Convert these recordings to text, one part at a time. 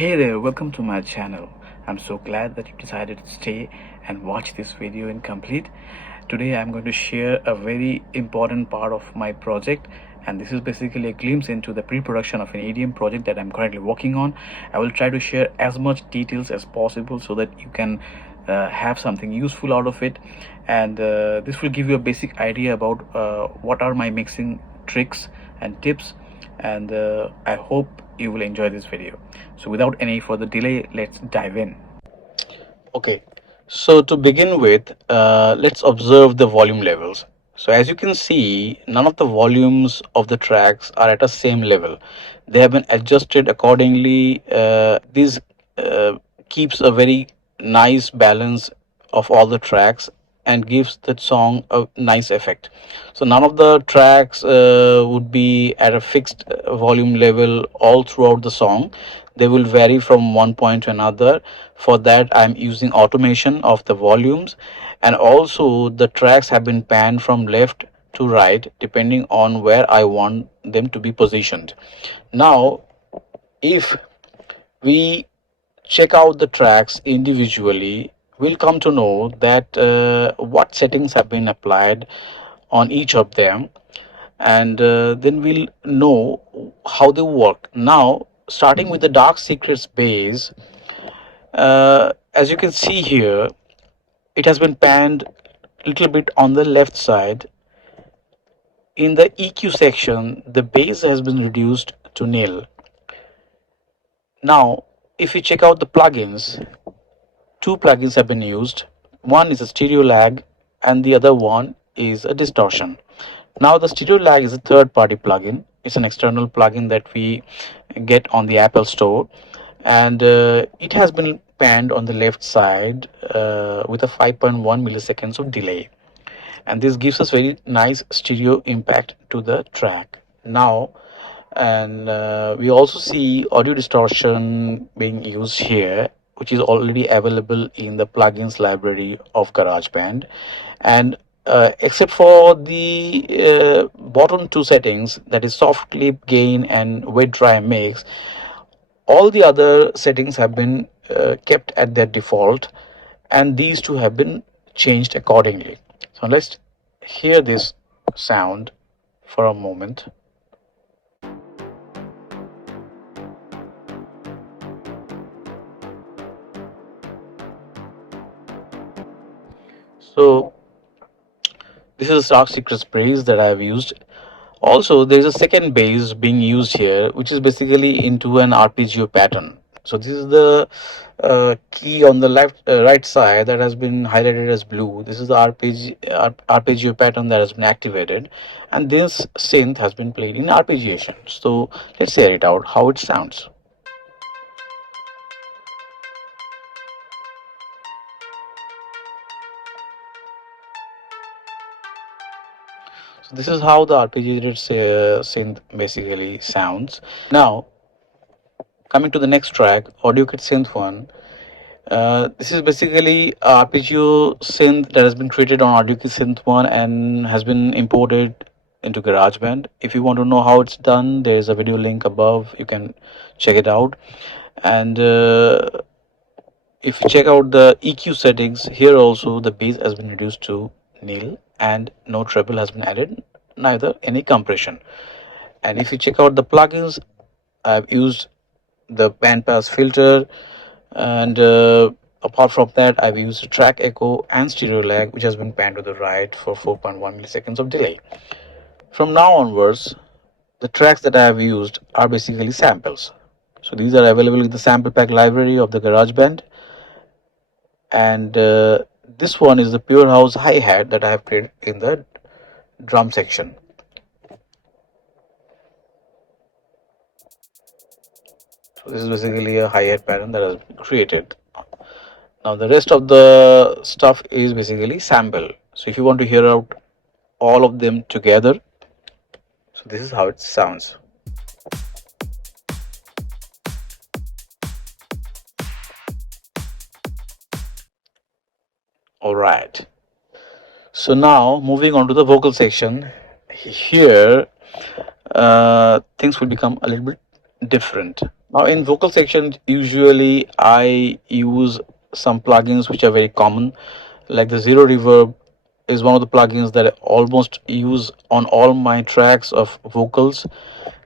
Hey there, welcome to my channel. I'm so glad that you decided to stay and watch this video in complete. Today I'm going to share a very important part of my project, and this is basically a glimpse into the pre-production of an EDM project that I'm currently working on. I will try to share as much details as possible so that you can have something useful out of it, and this will give you a basic idea about what are my mixing tricks and tips, and I hope you will enjoy this video. So without any further delay, let's dive in. Okay, so to begin with, let's observe the volume levels. So as you can see, none of the volumes of the tracks are at a same level. They have been adjusted accordingly. This keeps a very nice balance of all the tracks and gives that song a nice effect. So none of the tracks would be at a fixed volume level all throughout the song. They will vary from one point to another. For that, I'm using automation of the volumes, and also the tracks have been panned from left to right depending on where I want them to be positioned. Now, if we check out the tracks individually, we'll come to know that what settings have been applied on each of them, and then we'll know how they work. Now, starting with the Dark Secrets bass, as you can see here, it has been panned a little bit on the left side. In the EQ section, the bass has been reduced to nil. Now, if we check out the plugins, two plugins have been used. One is a stereo lag and the other one is a distortion. Now the stereo lag is a third-party plugin. It's an external plugin that we get on the Apple Store, and it has been panned on the left side with a 5.1 milliseconds of delay, and this gives us very nice stereo impact to the track. Now, and we also see audio distortion being used here, which is already available in the plugins library of GarageBand, and except for the bottom two settings, that is soft clip gain and wet dry mix, all the other settings have been kept at their default, and these two have been changed accordingly. So let's hear this sound for a moment. So this is Dark Secrets bass that I've used. Also, there is a second bass being used here, which is basically into an arpeggio pattern. So this is the key on the right side that has been highlighted as blue. This is the arpeggio pattern that has been activated, and this synth has been played in arpeggiation. So let's hear it out, how it sounds. So this is how the arpeggiated synth basically sounds. Now, coming to the next track, AudiokitSynthone. This is basically a arpeggio synth that has been created on AudiokitSynthone and has been imported into GarageBand. If you want to know how it's done, there is a video link above. You can check it out. And if you check out the EQ settings, here also the bass has been reduced to nil and no treble has been added, neither any compression. And if you check out the plugins, I've used the bandpass filter, and apart from that, I've used track echo and stereo lag, which has been panned to the right for 4.1 milliseconds of delay. From now onwards, the tracks that I have used are basically samples. So these are available in the sample pack library of the GarageBand, and this one is the pure house hi-hat that I have created in the drum section. So this is basically a hi-hat pattern that has been created. Now the rest of the stuff is basically sample. So if you want to hear out all of them together, so this is how it sounds. All right. So now moving on to the vocal section, here things will become a little bit different. Now, in vocal section, usually I use some plugins which are very common, like the Zero Reverb is one of the plugins that I almost use on all my tracks of vocals.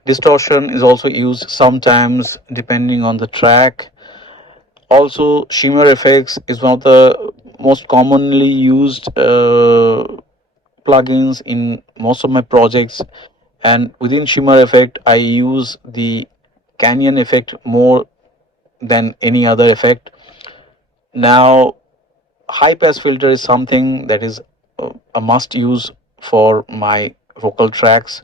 Distortion is also used sometimes depending on the track. Also, shimmer effects is one of the most commonly used plugins in most of my projects. And within shimmer effect, I use the canyon effect more than any other effect. Now, high pass filter is something that is a must use for my vocal tracks,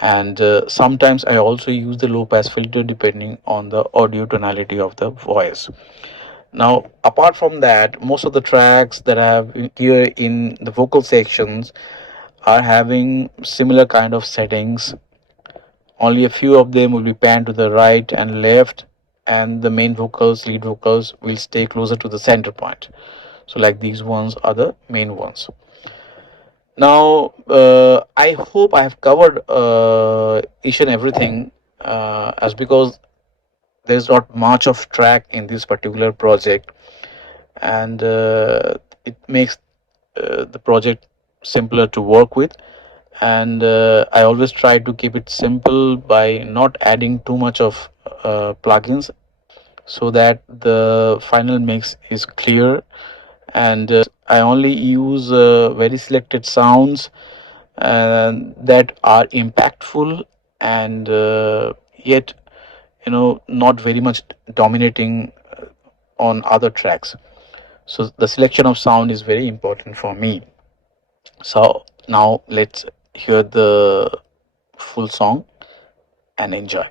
and sometimes I also use the low pass filter depending on the audio tonality of the voice. Now, apart from that, most of the tracks that I have here in the vocal sections are having similar kind of settings. Only a few of them will be panned to the right and left, and the main vocals, lead vocals, will stay closer to the center point. So, like these ones are the main ones. Now, I hope I have covered each and everything, as because there's not much of track in this particular project, and it makes the project simpler to work with. And I always try to keep it simple by not adding too much of plugins, so that the final mix is clear. And I only use very selected sounds that are impactful, and yet not very much dominating on other tracks. So the selection of sound is very important for me. So now let's hear the full song and enjoy.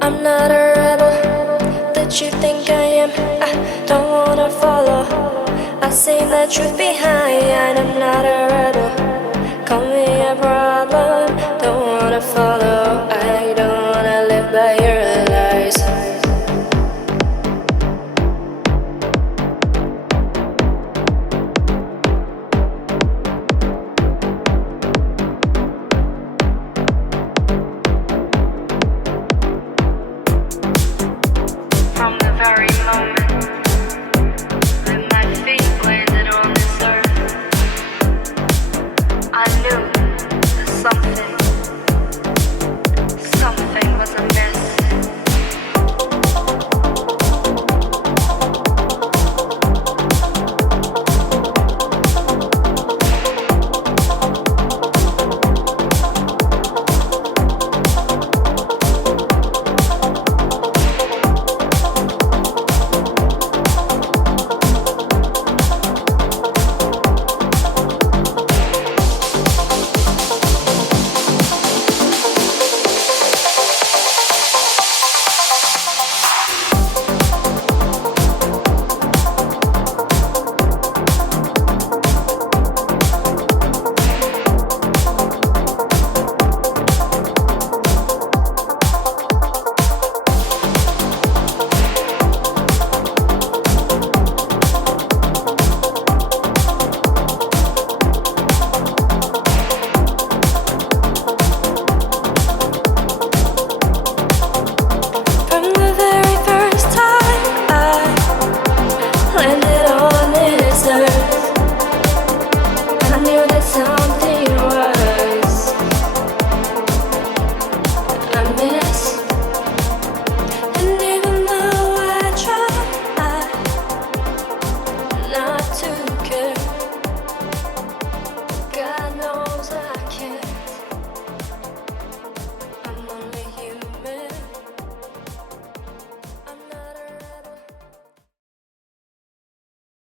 I'm not a rebel that you think I am. I don't wanna follow. I see the truth behind. I'm not a rebel. Call me a problem. Don't wanna follow. I don't wanna live by your lies. From the very moment